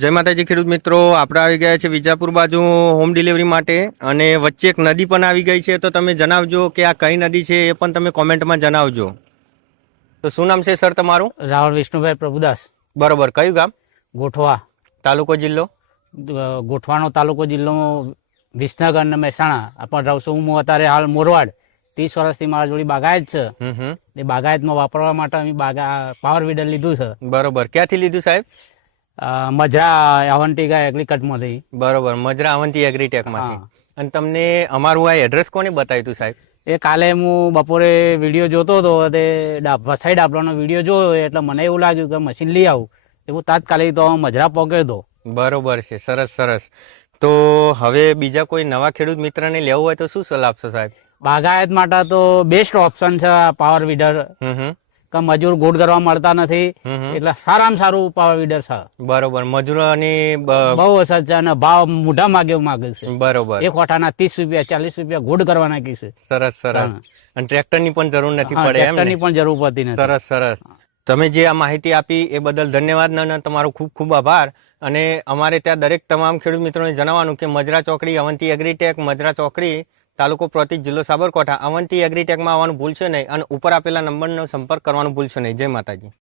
જય માતાજી ખેડૂત મિત્રો, આપણે આવી ગયા છે વિજાપુર બાજુ હોમ ડિલિવરી માટે અને વચ્ચે એક નદી પણ આવી ગઈ છે. તો તમે જણાવજો કે આ કઈ નદી છે એ પણ તમે કોમેન્ટમાં જણાવજો. તો શું નામ છે સર તમારું? રાવળ વિષ્ણુભાઈ પ્રભુદાસ. બરોબર. કયું ગામ? ગોઠવા. તાલુકો જિલ્લો? ગોઠવાનો તાલુકો જિલ્લો વિસનગર અને મહેસાણા. આપણે રહું છું હું અત્યારે હાલ મોરવાડ. 30 વર્ષથી મારા જોડી બાગાયત છે. એ બાગાયતમાં વાપરવા માટે અમે પાવર વીડર લીધું છે. બરોબર. ક્યાંથી લીધું સાહેબ? મજા અવંતિકા એગ્રીકટમાંથી. બરોબર. મજરા અવંતી એગ્રીટેકમાંથી. અને તમને અમારું આ એડ્રેસ કોને બતાવ્યું હતું સાહેબ? એ કાલે હું બપોરે વિડીયો જોતો હતો, તે વસાઈ ડાબલાનો વિડીયો જોયો એટલે મને એવું લાગ્યું કે મશીન લઈ આવું. એવું તાત્કાલિક તો મજરા પોકે દો. બરોબર છે. સરસ સરસ. તો હવે બીજા કોઈ નવા ખેડૂત મિત્રને લેવું હોય તો શું સલાહ આપશો સાહેબ? બાગાયત માટે તો બેસ્ટ ઓપ્શન છે પાવર વીડર. કે મજૂર ગોળ કરવા મળતા નથી, એટલે સારામાં સારું પાવર વીડર છે. બરોબર. મજૂરોની બહુ અસર છે અને ભાવ મોઢા માગે છે. બરોબર. એક ઓઠાના 30 રૂપિયા 40 રૂપિયા ગોળ કરવા નાખી છે. સરસ સરસ. અને ટ્રેક્ટરની પણ જરૂર નથી પડે. ટ્રેક્ટરની પણ જરૂર પડતી નથી. સરસ સરસ. તમે જે આ માહિતી આપી એ બદલ ધન્યવાદ અને તમારો ખૂબ ખૂબ આભાર. અને અમારે ત્યાં દરેક તમામ ખેડૂત મિત્રોને જણાવવાનું કે મજરા ચોકડી અવંતી એગ્રીટેક, મજરા ચોકડી, તાલુકો પ્રોતિજ, જિલ્લો સાબરકાંઠા, અવંતી એગ્રીટેકમાં આવવાનું ભૂલશો નહીં અને ઉપર આપેલા નંબરનો સંપર્ક કરવાનું ભૂલશો નહીં. જય માતાજી.